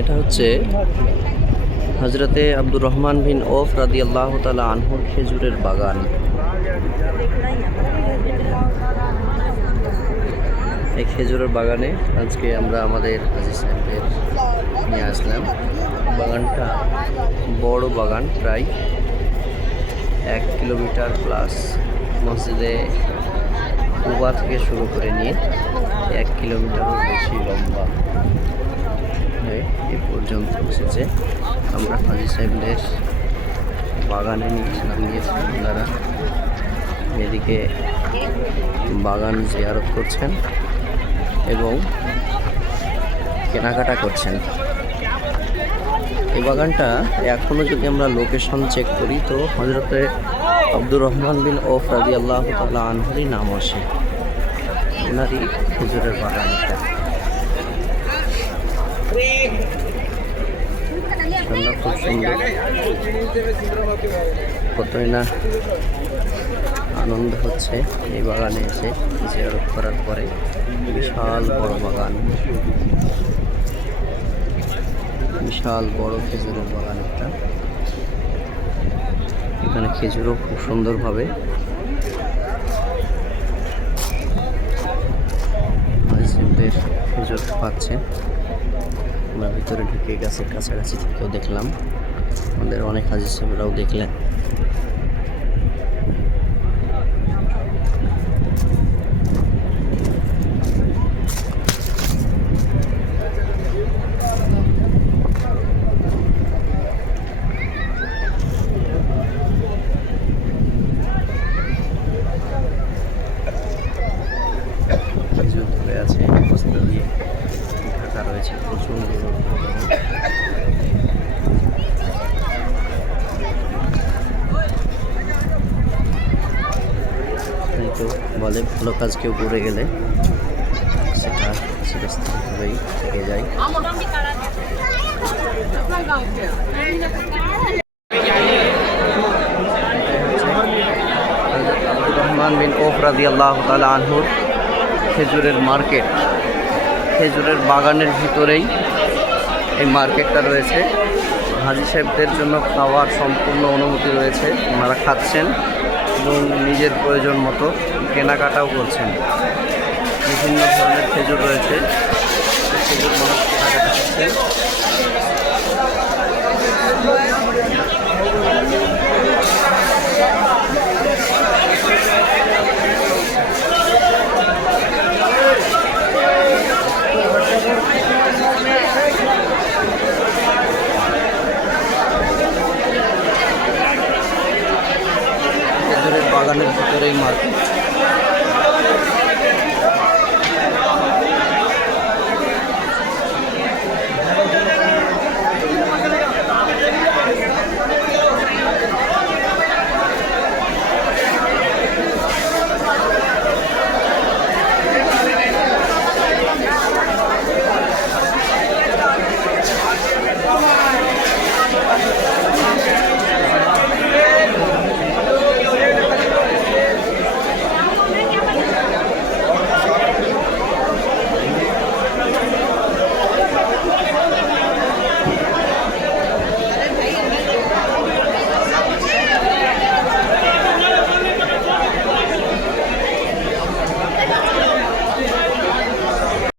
এটা হচ্ছে হজরতে আব্দুর রহমান বিন ওফ রাদি আল্লাহ তালা আনহুর খেজুরের বাগান। এই খেজুরের বাগানে আজকে আমরা আমাদের হাজি সাহেবদের নিয়ে আসলাম। বাগানটা বড় বাগান, প্রায় এক কিলোমিটার প্লাস মসজিদে কুবা থেকে শুরু করে নিয়ে এক কিলোমিটারও বেশি লম্বা। এসেছে। আমরা হাজি সাহেবদের বাগানে আপনারা এদিকে বাগান জিয়ারত করছেন এবং কেনাকাটা করছেন। এই বাগানটা এখনও যদি আমরা লোকেশন চেক করি, তো হজরতে আব্দুর রহমান বিন ওফ রাজি আল্লাহ তাল্লাহ আনহারই নাম আসে। ওনারই খেজুরের বাগান খুব সুন্দর। কতই না আনন্দ হচ্ছে এই বাগানে এসে জিয়ারত করার পরে। বিশাল বড় বাগান। বিশাল বড় খেজুরের বাগান একটা। এখানে খেজুরও খুব সুন্দরভাবে খেজুর পাচ্ছে। আমরা ভিতরে ঢুকে গাছের কাছাকাছি থেকেও দেখলাম। আমাদের অনেক হাজির সাহেবরাও দেখলেন। ঢাকা প্রচুর বলে, ভালো কাজ কেউ করে গেলে সেটা চিরস্থায়ীভাবেই থেকে যায়। রহমান বিন ওফ রাদি আল্লাহ তালা আনহুর খেজুরের মার্কেট। খেজুরের বাগানের ভিতরেই এই মার্কেটটা রয়েছে। হাজি সাহেবদের জন্য খাওয়ার সম্পূর্ণ অনুমতি রয়েছে। ওনারা খাচ্ছেন এবং নিজের প্রয়োজন মতো কেনাকাটাও করছেন। বিভিন্ন ধরনের খেজুর রয়েছে। বাগানের ভিতরে এই মার্কেট।